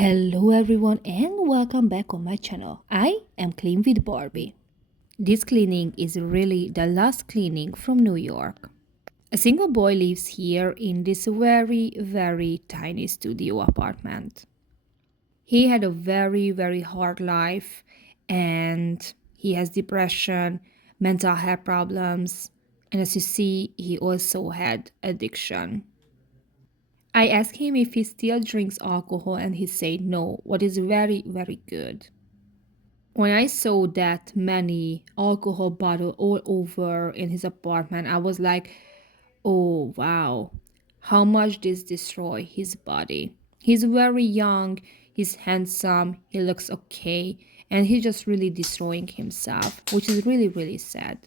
Hello everyone and welcome back on my channel. I am Clean with Barbie. This cleaning is really the last cleaning from New York. A single boy lives here in this very tiny studio apartment. He had a very hard life and he has depression, mental health problems, and as you see, he also had addiction. I asked him if he still drinks alcohol and he said no, what is very good. When I saw that many alcohol bottle all over in his apartment, I was like, oh wow, how much this destroy his body. He's very young, he's handsome, he looks okay, and he's just really destroying himself, which is really sad.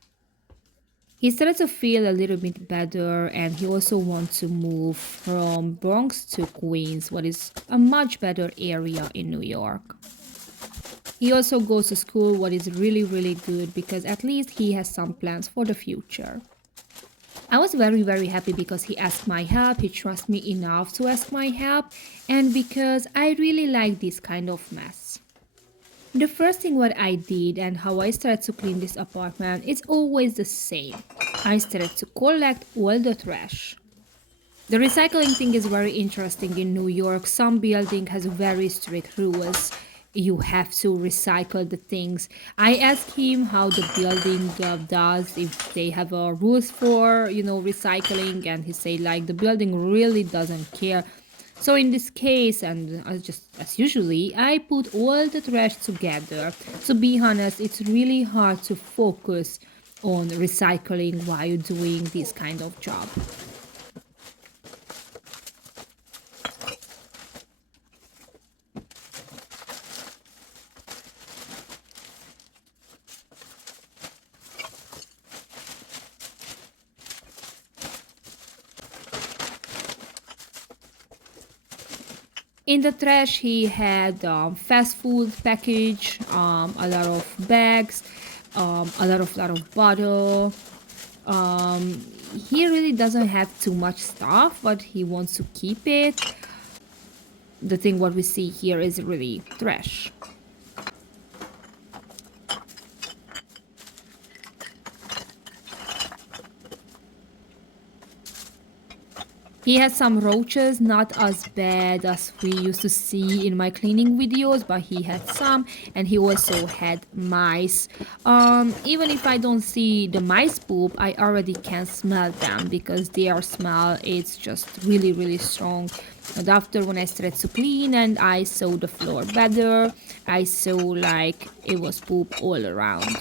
He started to feel a little bit better and he also wants to move from Bronx to Queens, what is a much better area in New York. He also goes to school, what is really good because at least he has some plans for the future. I was very happy because he asked my help, he trusts me enough to ask my help, and because I really like this kind of mess. The first thing what I did and how I started to clean this apartment is always the same. I started to collect all the trash. The recycling thing is very interesting in New York. Some building has very strict rules. You have to recycle the things. I asked him how the building does, if they have rules for, recycling, and he said like the building really doesn't care. So in this case, and just as usually, I put all the trash together. To be honest, it's really hard to focus on recycling while doing this kind of job. In the trash, he had fast food package, a lot of bags, a lot of bottle. He really doesn't have too much stuff, but he wants to keep it. The thing what we see here is really trash. He has some roaches, not as bad as we used to see in my cleaning videos, but he had some, and he also had mice. Even if I don't see the mice poop, I already can smell them because their smell is just really strong. And after when I started to clean and I saw the floor better, I saw like it was poop all around.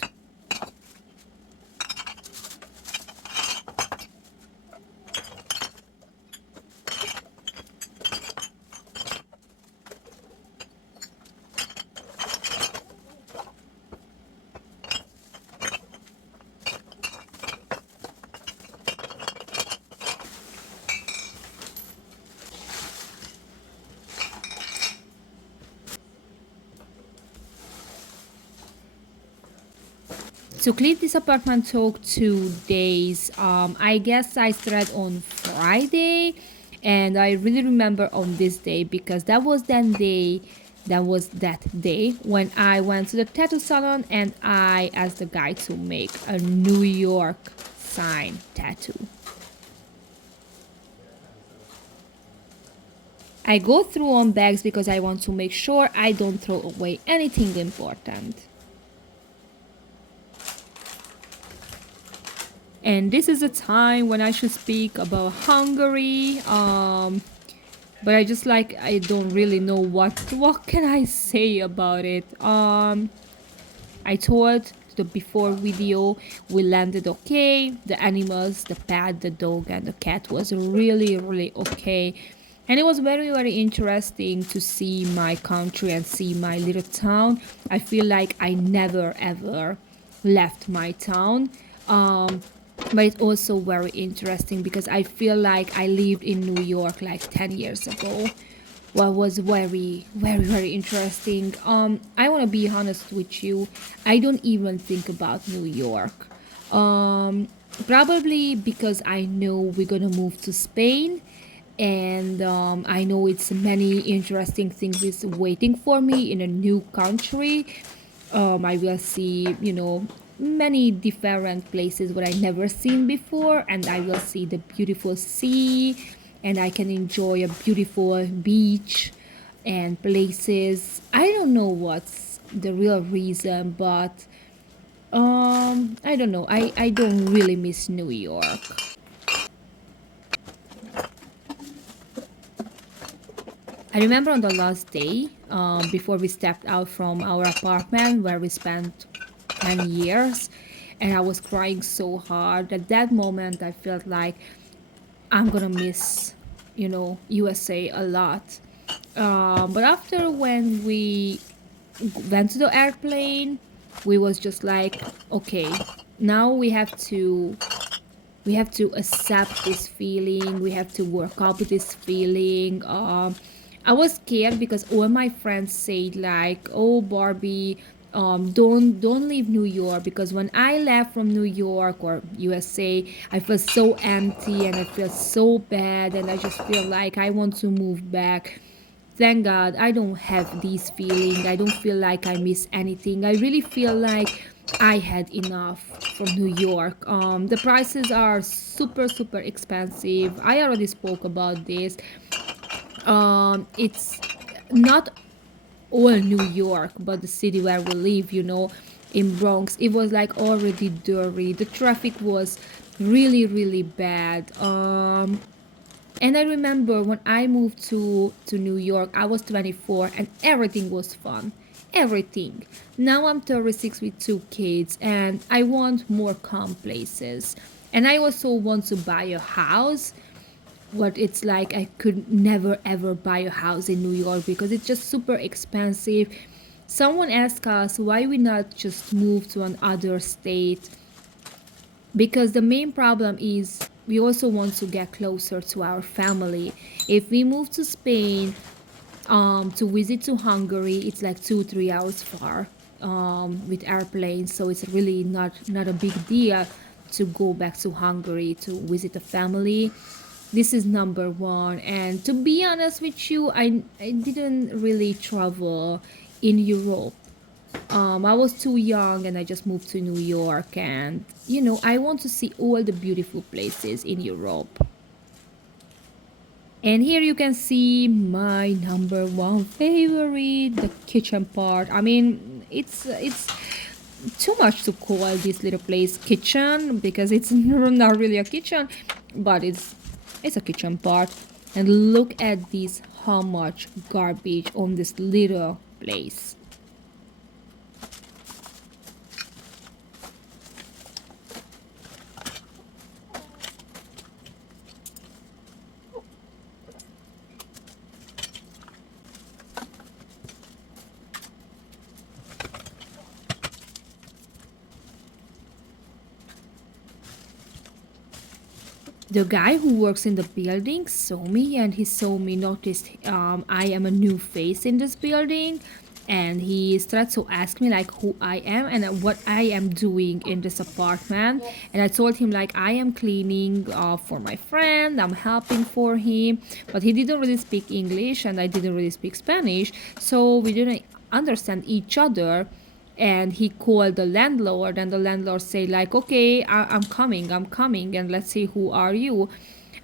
To clean this apartment took 2 days. I guess I started on Friday, and I really remember on this day because that was that day when I went to the tattoo salon and I asked the guy to make a New York sign tattoo. I go through on bags because I want to make sure I don't throw away anything important. And this is a time when I should speak about Hungary. But I don't really know what can I say about it. I thought the before video we landed okay. The animals, the pet, the dog, and the cat was really okay. And it was very interesting to see my country and see my little town. I feel like I never ever left my town. But it's also very interesting because I feel like I lived in New York like 10 years ago. What was very interesting. I want to be honest with you. I don't even think about New York. Probably because I know we're gonna move to Spain, and I know it's many interesting things is waiting for me in a new country. I will see, many different places what I never seen before, and I will see the beautiful sea, and I can enjoy a beautiful beach and places. I don't know what's the real reason, but I don't know. I don't really miss New York. I remember on the last day, before we stepped out from our apartment where we spent 10 years, and I was crying so hard. At that moment, I felt like I'm gonna miss, USA a lot. But after when we went to the airplane, we was just like, okay, now we have to accept this feeling, we have to work up with this feeling. I was scared because all my friends said like, oh Barbie, don't leave New York, because when I left from New York or USA, I feel so empty and I feel so bad, and I just feel like I want to move back. Thank God I don't have these feeling. I don't feel like I miss anything. I really feel like I had enough from New York. The prices are super super expensive. I already spoke about this. It's not all New York, but the city where we live, in Bronx, it was like already dirty. The traffic was really really bad. And I remember when I moved to New York, I was 24 and everything was fun. Everything. Now I'm 36 with two kids and I want more calm places. And I also want to buy a house, but it's like I could never ever buy a house in New York because it's just super expensive. Someone asked us why we not just move to another state, because the main problem is we also want to get closer to our family. If we move to Spain, to visit to Hungary, it's like 2-3 hours far, with airplane, so it's really not a big deal to go back to Hungary to visit the family. This is number one. And to be honest with you, I didn't really travel in Europe. I was too young and I just moved to New York, and I want to see all the beautiful places in Europe. And here you can see my number one favorite, the kitchen part. I mean, it's too much to call this little place kitchen because it's not really a kitchen, but it's a kitchen part. And look at this, how much garbage on this little place. The guy who works in the building saw me, and he saw me, noticed I am a new face in this building, and he started to ask me like who I am and what I am doing in this apartment. And I told him like I am cleaning for my friend, I'm helping for him, but he didn't really speak English and I didn't really speak Spanish, so we didn't understand each other. And he called the landlord, and the landlord said like, okay, I'm coming, and let's see, who are you.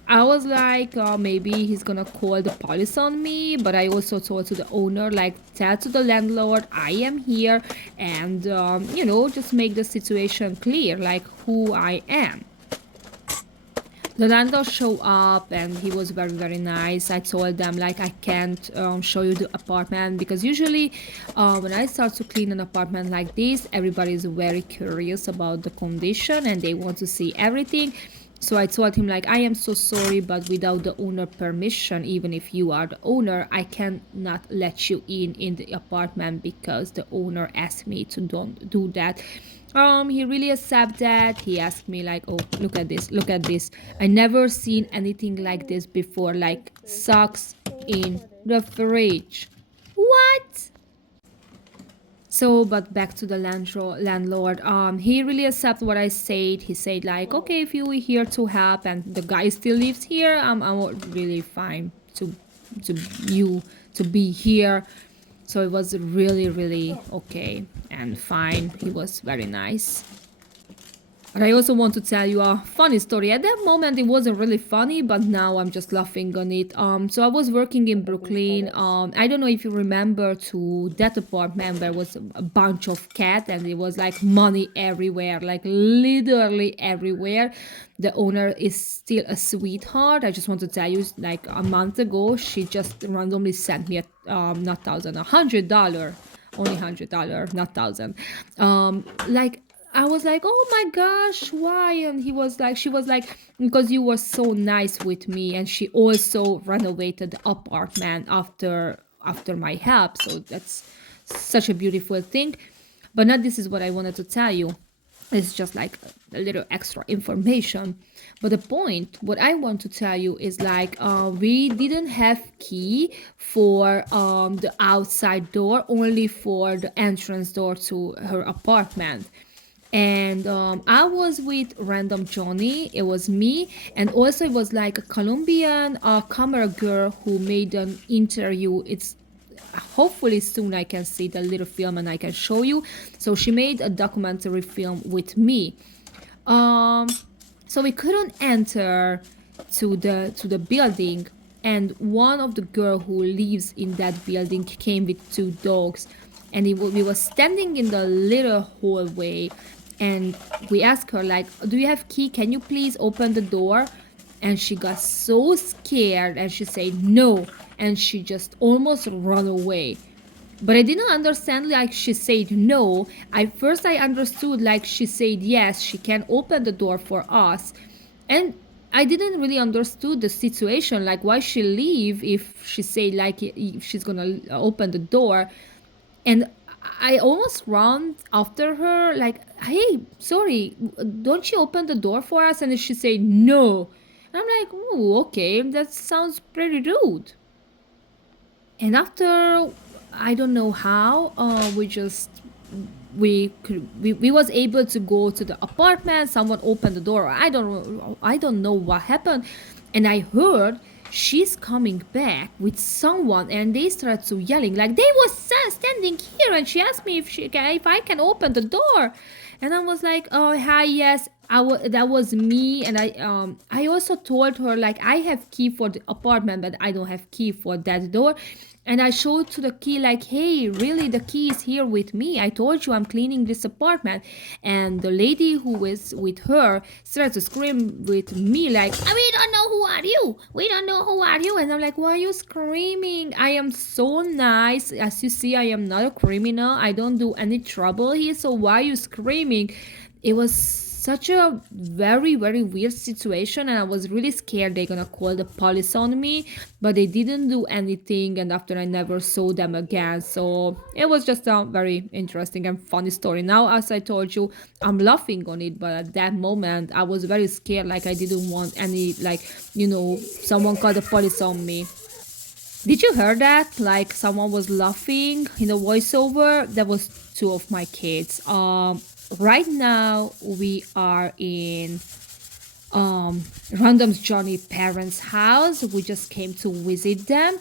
I was like, maybe he's gonna call the police on me, but I also told to the owner like, tell to the landlord I am here, and just make the situation clear like who I am. The landlord showed up and he was very very nice. I told them like I can't show you the apartment because usually when I start to clean an apartment like this, everybody is very curious about the condition and they want to see everything. So I told him like I am so sorry, but without the owner permission, even if you are the owner, I cannot let you in the apartment because the owner asked me to don't do that. He really accept that. He asked me like, oh, look at this, look at this. I never seen anything like this before, like socks in the fridge. What? So, but back to the landlord. He really accepted what I said. He said like, okay, if you here to help, and the guy still lives here, I'm really fine to you to be here. So it was really, really okay and fine. He was very nice. But I also want to tell you a funny story. At that moment, it wasn't really funny, but now I'm just laughing on it. So I was working in Brooklyn. I don't know if you remember to that apartment. There was a bunch of cats, and it was like money everywhere, like literally everywhere. The owner is still a sweetheart. I just want to tell you, like a month ago, she just randomly sent me a not thousand, $100, only $100, not thousand. Like I was like, oh my gosh, why? And he was like, she was like, because you were so nice with me. And she also renovated the apartment after my help. So that's such a beautiful thing. But not this is what I wanted to tell you. It's just like a little extra information. But the point, what I want to tell you is like we didn't have key for the outside door, only for the entrance door to her apartment. And I was with random Johnny. It was me, and also it was like a Colombian camera girl who made an interview. It's hopefully soon I can see the little film and I can show you. So she made a documentary film with me. Um, so we couldn't enter to the building, and one of the girl who lives in that building came with two dogs, and we were standing in the little hallway, and we asked her like, "Do you have key? Can you please open the door?" And she got so scared, and she said no, and she just almost run away. But I didn't understand like she said no. I understood like she said yes, she can open the door for us. And I didn't really understood the situation, like why she leave if she said like if she's gonna open the door. And I almost ran after her like, hey, sorry, don't you open the door for us? And she said no. And I'm like, oh, okay, that sounds pretty rude. And after I don't know how we was able to go to the apartment. Someone opened the door. I don't know what happened. And I heard she's coming back with someone, and they started to yelling like they was standing here, and she asked me if I can open the door. And I was like, oh hi, yes, that was me. And I also told her like I have key for the apartment, but I don't have key for that door. And I showed to the key like, hey, really, the key is here with me. I told you I'm cleaning this apartment. And the lady who was with her started to scream with me like, we don't know who are you. We don't know who are you. And I'm like, why are you screaming? I am so nice. As you see, I am not a criminal. I don't do any trouble here. So why are you screaming? It was such a very very weird situation, and I was really scared they're gonna call the police on me, but they didn't do anything. And after I never saw them again. So it was just a very interesting and funny story. Now, as I told you, I'm laughing on it, but at that moment I was very scared, like I didn't want any, like, someone called the police on me. Did you hear that? Like someone was laughing in the voiceover. That was two of my kids. Right now we are in Random's Johnny parents' house. We just came to visit them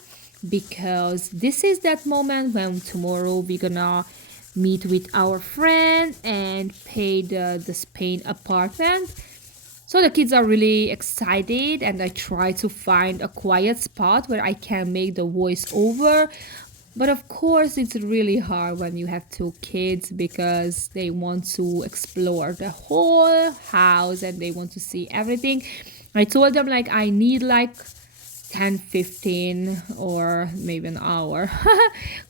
because this is that moment when tomorrow we're gonna meet with our friend and pay the Spain apartment. So the kids are really excited, and I try to find a quiet spot where I can make the voice over. But of course, it's really hard when you have two kids because they want to explore the whole house and they want to see everything. I told them like I need like 10, 15, or maybe an hour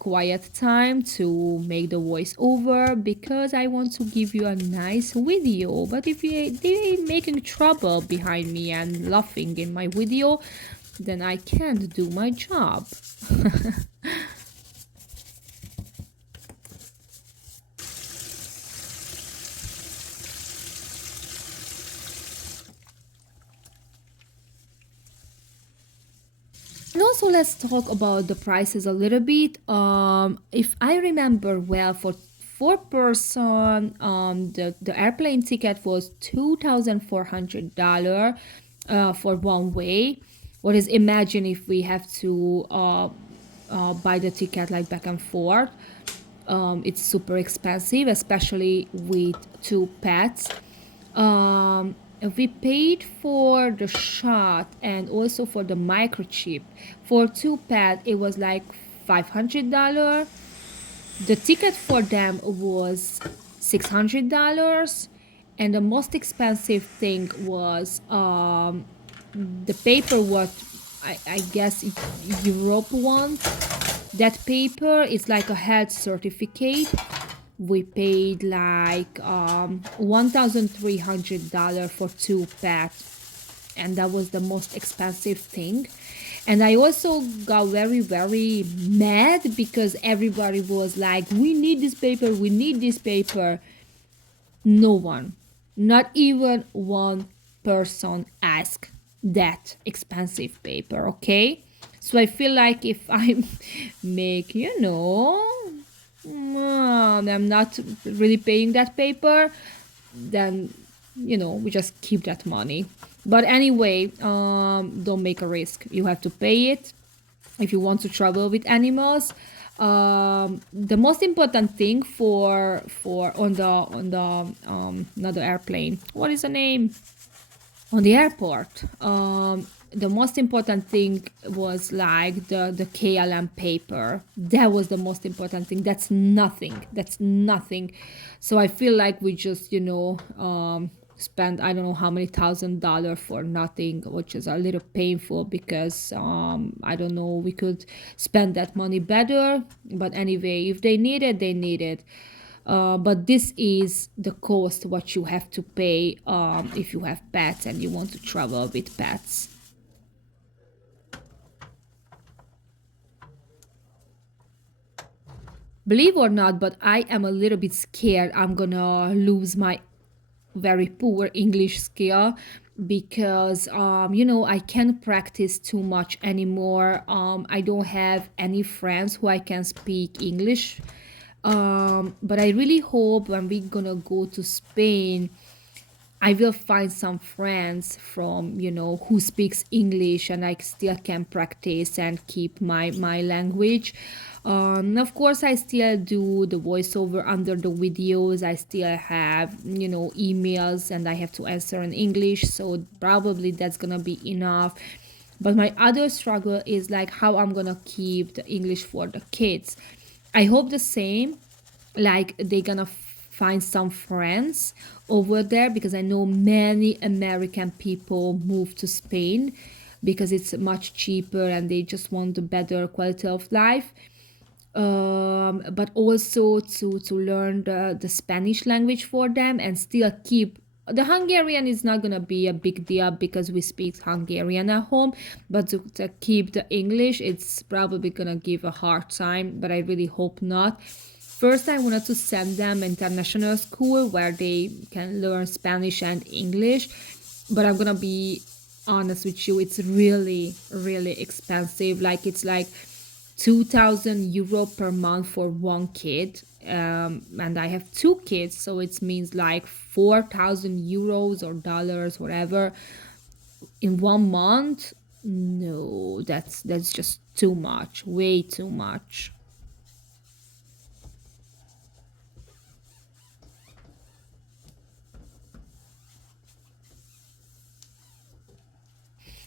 quiet time to make the voice over because I want to give you a nice video. But if they making trouble behind me and laughing in my video, then I can't do my job. And also, let's talk about the prices a little bit. If I remember well, for four person. The airplane ticket was $2,400 for one way. What is, imagine if we have to buy the ticket like back and forth. It's super expensive, especially with two pets. We paid for the shot and also for the microchip. For two pets, it was like $500. The ticket for them was $600, and the most expensive thing was the paper. What I guess Europe wants. That paper is like a health certificate. We paid like $1,300 for two pets, and that was the most expensive thing. And I also got very, very mad because everybody was like, we need this paper, we need this paper. No one, not even one person asked that expensive paper, okay? So I feel like if I make, I'm not really paying that paper, then we just keep that money. But anyway, don't make a risk. You have to pay it if you want to travel with animals. The most important thing for on the not the airplane, what is the name, on the airport, the most important thing was like the KLM paper. That was the most important thing. That's nothing. So I feel like we just spend, I don't know how many $1,000 for nothing, which is a little painful because I don't know, we could spend that money better. But anyway, if they need it, they need it. But this is the cost what you have to pay if you have pets and you want to travel with pets. Believe or not, but I am a little bit scared I'm gonna lose my very poor English skill because I can't practice too much anymore. I don't have any friends who I can speak English. But I really hope when we're gonna go to Spain, I will find some friends from who speaks English, and I still can practice and keep my language. Of course, I still do the voiceover under the videos. I still have emails, and I have to answer in English, so probably that's gonna be enough. But my other struggle is like how I'm gonna keep the English for the kids. I hope the same, like they gonna find some friends over there, because I know many American people move to Spain because it's much cheaper and they just want a better quality of life. But also to learn the Spanish language for them and still keep the Hungarian is not gonna be a big deal because we speak Hungarian at home, but to keep the English, it's probably gonna give a hard time, but I really hope not. First, I wanted to send them international school where they can learn Spanish and English, but I'm gonna be honest with you, it's really, really expensive. Like it's like 2,000 euro per month for one kid. And I have two kids, so it means like 4,000 euros or dollars, whatever, in one month. No, that's just too much, way too much.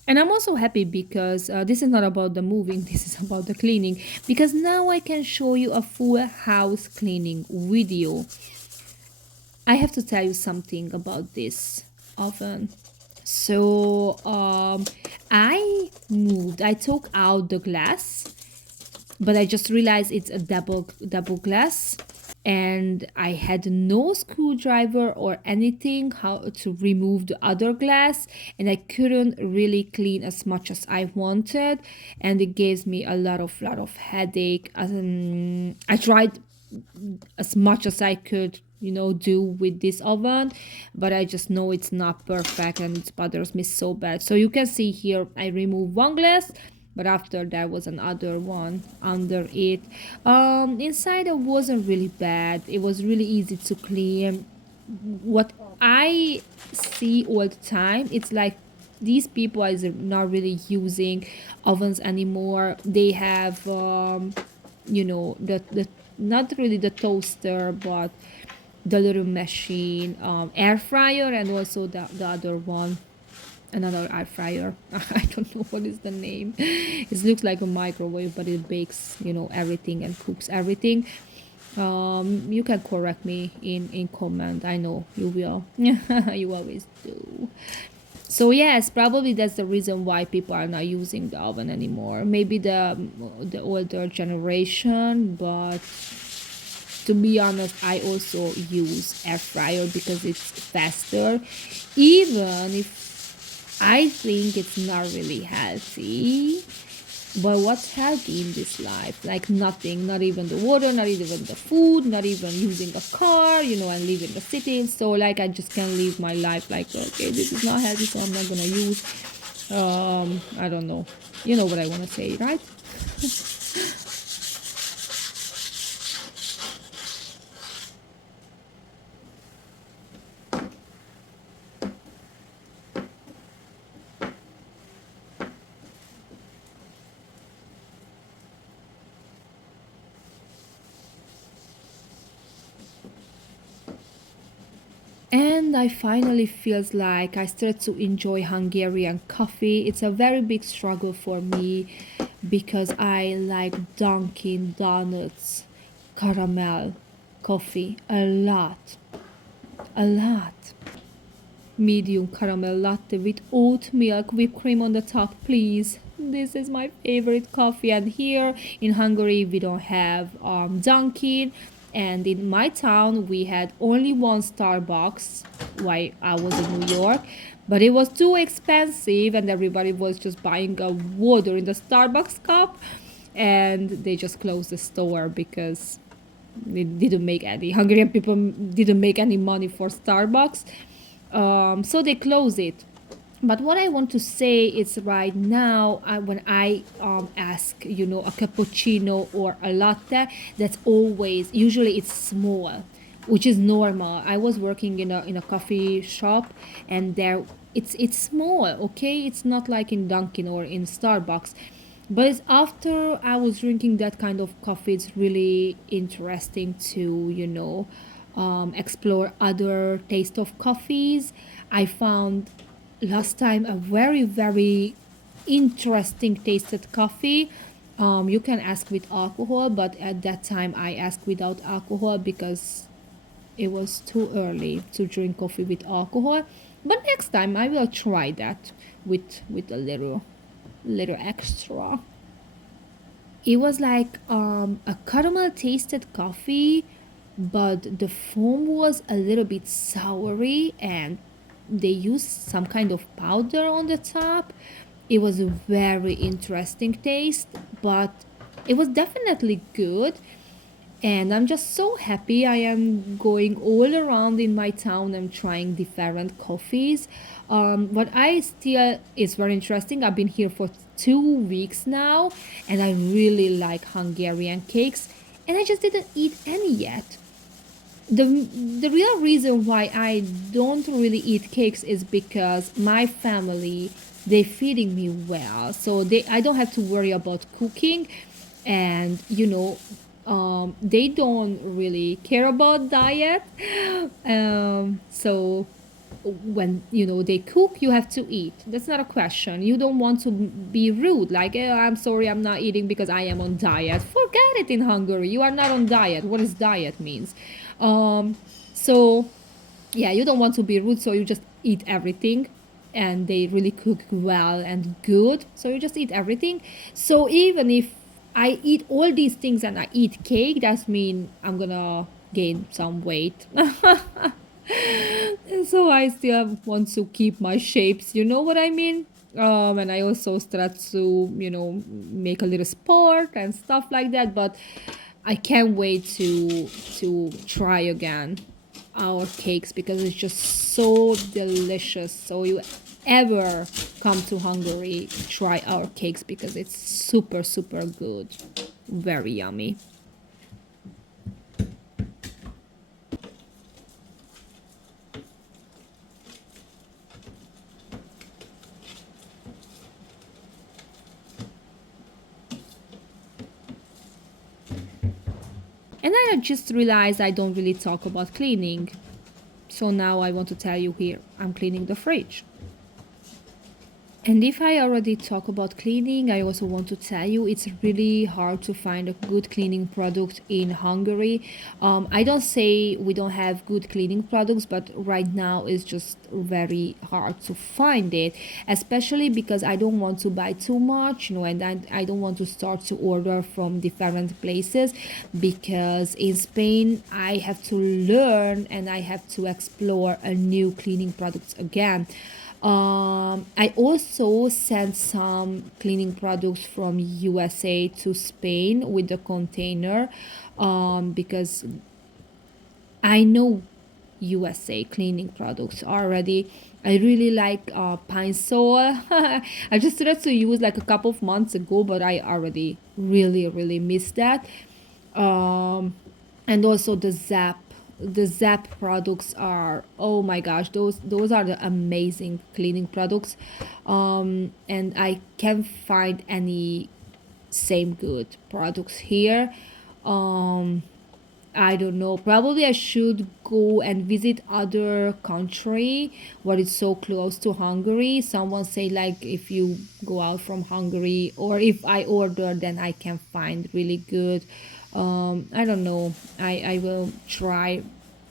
And I'm also happy because this is not about the moving, this is about the cleaning. Because now I can show you a full house cleaning video. I have to tell you something about this oven. So I took out the glass, but I just realized it's a double glass, and I had no screwdriver or anything how to remove the other glass, and I couldn't really clean as much as I wanted, and it gives me a lot of headache. I tried as much as I could do with this oven, but I just know it's not perfect and it bothers me so bad. So you can see here I remove one glass, but after that was another one under it. Inside it wasn't really bad. It was really easy to clean. What I see all the time, it's like these people is not really using ovens anymore. They have the not really the toaster, but the little machine, air fryer, and also the other one, another air fryer. I don't know what is the name. It looks like a microwave, but it bakes, everything and cooks everything. You can correct me in comment. I know you will. You always do. So yes, probably that's the reason why people are not using the oven anymore. Maybe the older generation, but to be honest, I also use air fryer because it's faster, even if I think it's not really healthy. But what's healthy in this life? Like nothing, not even the water, not even the food, not even using a car, and live in the city. So like I just can't live my life like, okay, this is not healthy, so I'm not gonna use. I don't know. You know what I wanna say, right? And I finally feels like I start to enjoy Hungarian coffee. It's a very big struggle for me because I like Dunkin' Donuts caramel coffee a lot, a lot. Medium caramel latte with oat milk, whipped cream on the top, please. This is my favorite coffee, and here in Hungary we don't have Dunkin', and in my town we had only one Starbucks while I was in New York, but it was too expensive, and everybody was just buying a water in the Starbucks cup, and they just closed the store because they didn't make any Hungarian people didn't make any money for Starbucks, so they close it. But what I want to say is right now, when I ask, a cappuccino or a latte, that's always usually it's small, which is normal. I was working in a coffee shop, and there it's small. Okay, it's not like in Dunkin' or in Starbucks. But it's after I was drinking that kind of coffee, it's really interesting to, explore other taste of coffees. I found last time a very, very interesting tasted coffee. You can ask with alcohol, but at that time I asked without alcohol because it was too early to drink coffee with alcohol. But next time I will try that with a little extra. It was like a caramel tasted coffee, but the foam was a little bit soury, and they used some kind of powder on the top. It was a very interesting taste, but it was definitely good, and I'm just so happy. I am going all around in my town and trying different coffees. What I still is very interesting. I've been here for 2 weeks now, and I really like Hungarian cakes, and I just didn't eat any yet. The real reason why I don't really eat cakes is because my family, they feeding me well, so I don't have to worry about cooking, and they don't really care about diet. So when they cook, you have to eat. That's not a question. You don't want to be rude, like, I'm sorry, I'm not eating because I am on diet. Forget it. In Hungary you are not on diet. What does diet means? So yeah, you don't want to be rude, so you just eat everything, and they really cook well and good, so you just eat everything. So even if I eat all these things and I eat cake, that means I'm gonna gain some weight. So I still want to keep my shapes, you know what I mean? And I also start to, make a little sport and stuff like that. But I can't wait to try again our cakes because it's just so delicious. So you ever come to Hungary, try our cakes because it's super, super good. Very yummy. And I just realized I don't really talk about cleaning. So now I want to tell you here, I'm cleaning the fridge. And if I already talk about cleaning, I also want to tell you it's really hard to find a good cleaning product in Hungary. I don't say we don't have good cleaning products, but right now it's just very hard to find it, especially because I don't want to buy too much, and I don't want to start to order from different places because in Spain I have to learn and I have to explore a new cleaning products again. I also sent some cleaning products from USA to Spain with the container because I know USA cleaning products already. I really like Pine Sol. I just started to use like a couple of months ago, but I already really, really miss that. And also the Zap products are, oh my gosh, those are the amazing cleaning products, and I can't find any same good products here. I don't know. Probably I should go and visit other country what is so close to Hungary. Someone say like if you go out from Hungary or if I order then I can find really good. I don't know. I will try.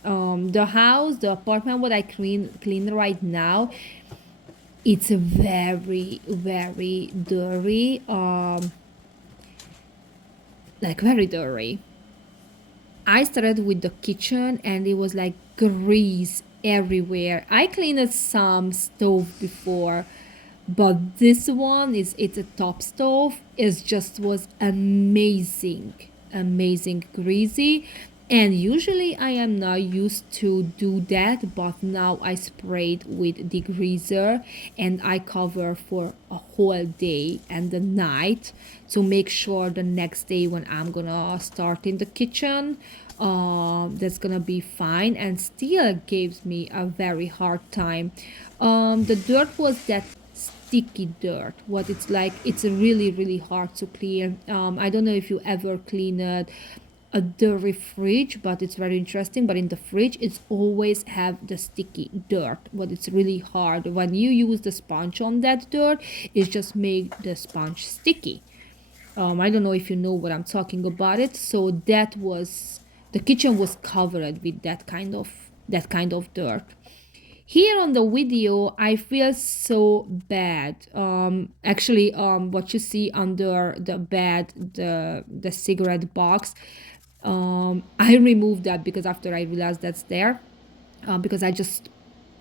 The apartment what I clean right now, it's very very dirty. Like very dirty. I started with the kitchen and it was like grease everywhere. I cleaned some stove before, but this one is it's a top stove. It just was amazing, amazing greasy. And usually I am not used to do that, but now I sprayed with degreaser and I cover for a whole day and the night to make sure the next day when I'm gonna start in the kitchen, that's gonna be fine and still gives me a very hard time. The dirt was that sticky dirt what it's like it's really really hard to clean. I don't know if you ever clean a dirty fridge, but it's very interesting. But in the fridge it's always have the sticky dirt what it's really hard when you use the sponge on that dirt. It just make the sponge sticky. I don't know if you know what I'm talking about it. So that was the kitchen was covered with that kind of dirt. Here on the video, I feel so bad. Actually, what you see under the bed, the cigarette box, I removed that because after I realized that's there, because I just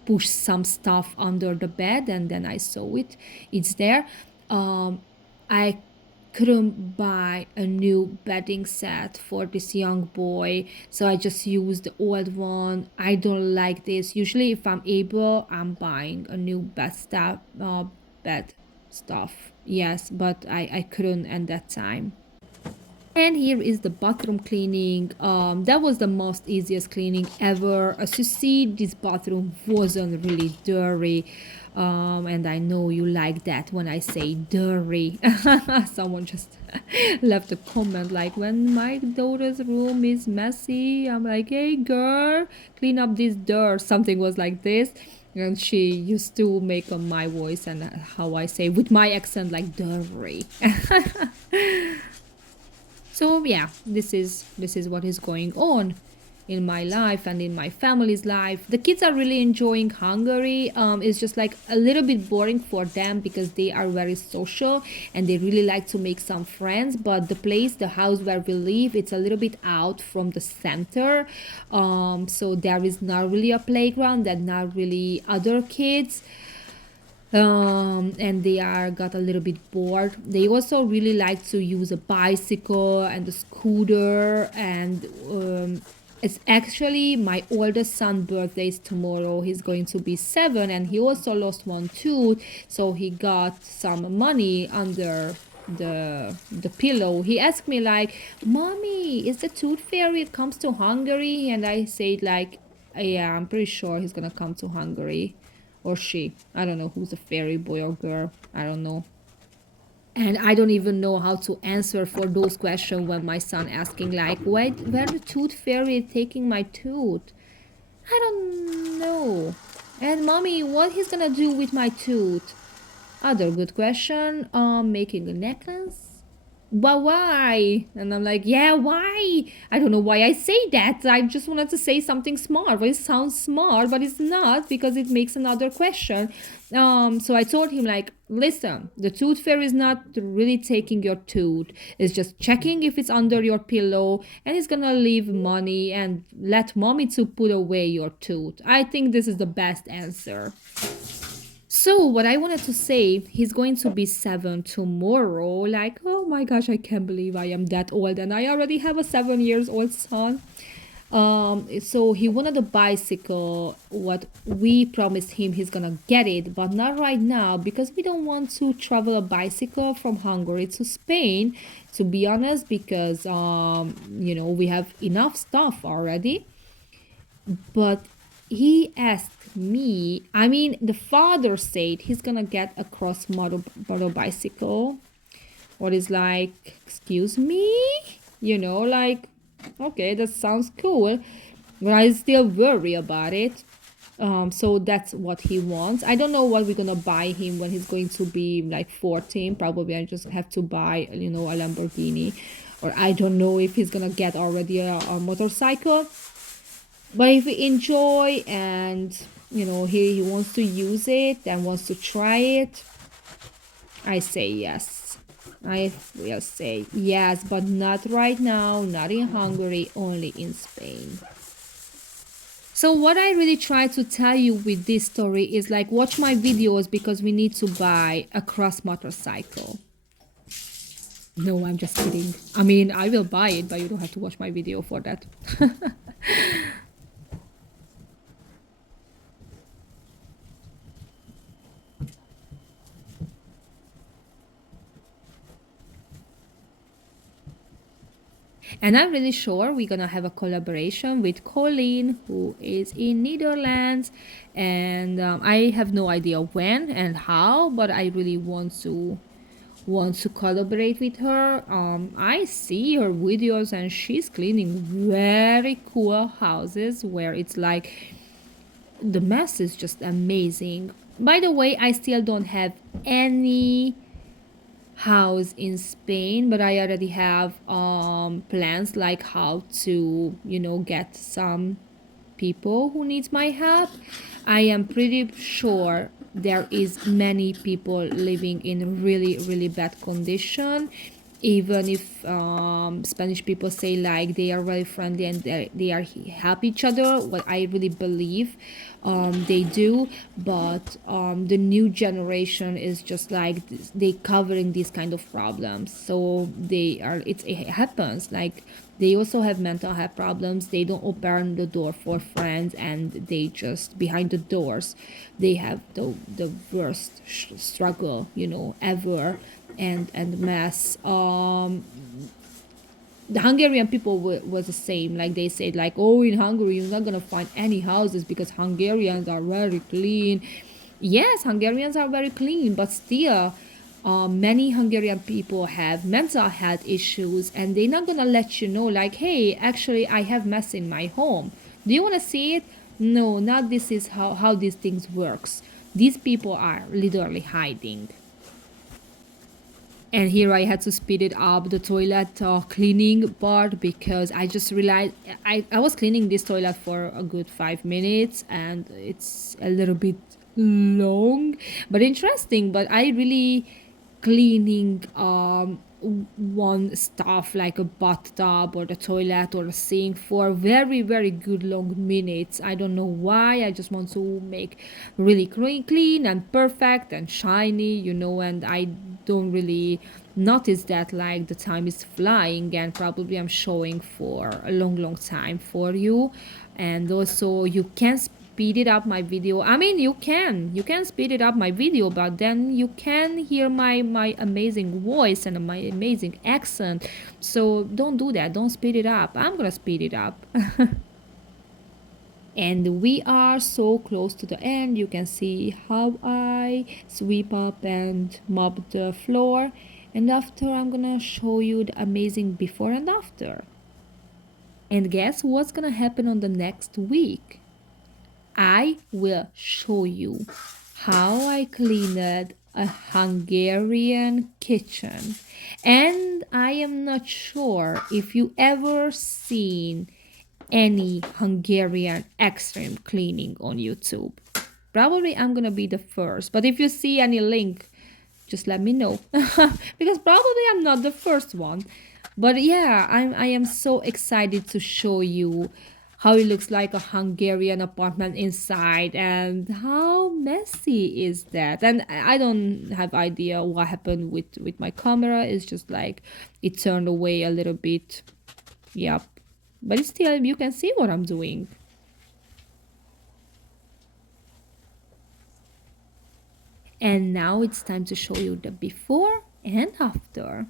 pushed some stuff under the bed and then I saw it. It's there. I couldn't buy a new bedding set for this young boy, so I just used the old one. I don't like this. Usually, if I'm able, I'm buying a new bed stuff. Yes, but I couldn't at that time. And here is the bathroom cleaning. That was the most easiest cleaning ever. As you see, this bathroom wasn't really dirty. And I know you like that when I say dirty. Someone just left a comment like, when my daughter's room is messy, I'm like, hey girl, clean up this dirt. Something was like this. And she used to make my voice and how I say with my accent like dirty. So yeah, this is what is going on in my life and in my family's life. The kids are really enjoying Hungary. It's just like a little bit boring for them because they are very social and they really like to make some friends. But the house where we live, it's a little bit out from the center. So there is not really a playground, that not really other kids. And they are got a little bit bored. They also really like to use a bicycle and a scooter and It's actually my oldest son's birthday is tomorrow. He's going to be 7, and he also lost one tooth, so he got some money under the pillow. He asked me like, "Mommy, is the tooth fairy comes to Hungary?" And I said like, "Yeah, I'm pretty sure he's gonna come to Hungary, or she. I don't know who's a fairy, boy or girl. I don't know." And I don't even know how to answer for those questions when my son asking like, where the tooth fairy taking my tooth? I don't know. And mommy, what he's gonna do with my tooth? Other good question. Making a necklace. But why? And I'm like, yeah, why? I don't know why I say that. I just wanted to say something smart, but it sounds smart, but it's not because it makes another question. So I told him like, listen, the tooth fairy is not really taking your tooth. It's just checking if it's under your pillow, and it's gonna leave money and let mommy to put away your tooth. I think this is the best answer. So, what I wanted to say, he's going to be 7 tomorrow. Like, oh my gosh, I can't believe I am that old and I already have a 7 years old son. So he wanted a bicycle. What we promised him, he's gonna get it, but not right now because we don't want to travel a bicycle from Hungary to Spain. To be honest, because we have enough stuff already. But he asked me, I mean, the father said he's gonna get a cross model bicycle. What is like, excuse me? Like, okay, that sounds cool, but I still worry about it. So that's what he wants. I don't know what we're gonna buy him when he's going to be like 14. Probably I just have to buy, a Lamborghini, or I don't know if he's gonna get already a motorcycle. But if he enjoy and he wants to use it and wants to try it, I say yes. I will say yes, but not right now, not in Hungary, only in Spain. So what I really try to tell you with this story is like, watch my videos because we need to buy a cross motorcycle. No, I'm just kidding. I mean, I will buy it, but you don't have to watch my video for that. And I'm really sure we're gonna have a collaboration with Colleen, who is in Netherlands, and I have no idea when and how, but I really want to collaborate with her. I see her videos, and she's cleaning very cool houses where it's like the mess is just amazing. By the way, I still don't have any house in Spain, but I already have plans like how to, get some people who needs my help. I am pretty sure there is many people living in really really bad condition, even if Spanish people say like they are very friendly and they are help each other, what I really believe they do. But the new generation is just like they covering these kind of problems, so it happens like they also have mental health problems. They don't open the door for friends, and they just behind the doors they have the worst struggle ever, and mess. The Hungarian people was the same. Like they said, like, oh, in Hungary you're not gonna find any houses because Hungarians are very clean. Yes, Hungarians are very clean, but still, many Hungarian people have mental health issues, and they're not gonna let you know, like, hey, actually, I have mess in my home. Do you wanna see it? No, not this is how these things works. These people are literally hiding. And here I had to speed it up the toilet cleaning part because I just realized I was cleaning this toilet for a good 5 minutes, and it's a little bit long but interesting. But I really cleaning one stuff like a bathtub or the toilet or the sink for very very good long minutes. I don't know why. I just want to make really clean and perfect and shiny, and I don't really notice that like the time is flying, and probably I'm showing for a long time for you. And also you can speed it up my video. I mean, you can speed it up my video, but then you can hear my amazing voice and my amazing accent. So don't do that, don't speed it up. I'm gonna speed it up. And we are so close to the end. You can see how I sweep up and mop the floor, and after I'm gonna show you the amazing before and after. And guess what's gonna happen on the next week? I will show you how I cleaned a Hungarian kitchen. And I am not sure if you ever seen any Hungarian extreme cleaning on YouTube. Probably I'm gonna be the first, but if you see any link, just let me know. Because probably I'm not the first one. But yeah, I am so excited to show you how it looks like a Hungarian apartment inside, and how messy is that. And I don't have idea what happened with my camera. It's just like it turned away a little bit. Yep. But still, you can see what I'm doing. And now it's time to show you the before and after.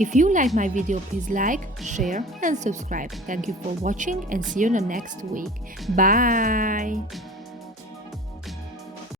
If you like my video, please like, share and subscribe. Thank you for watching, and see you in the next week. Bye!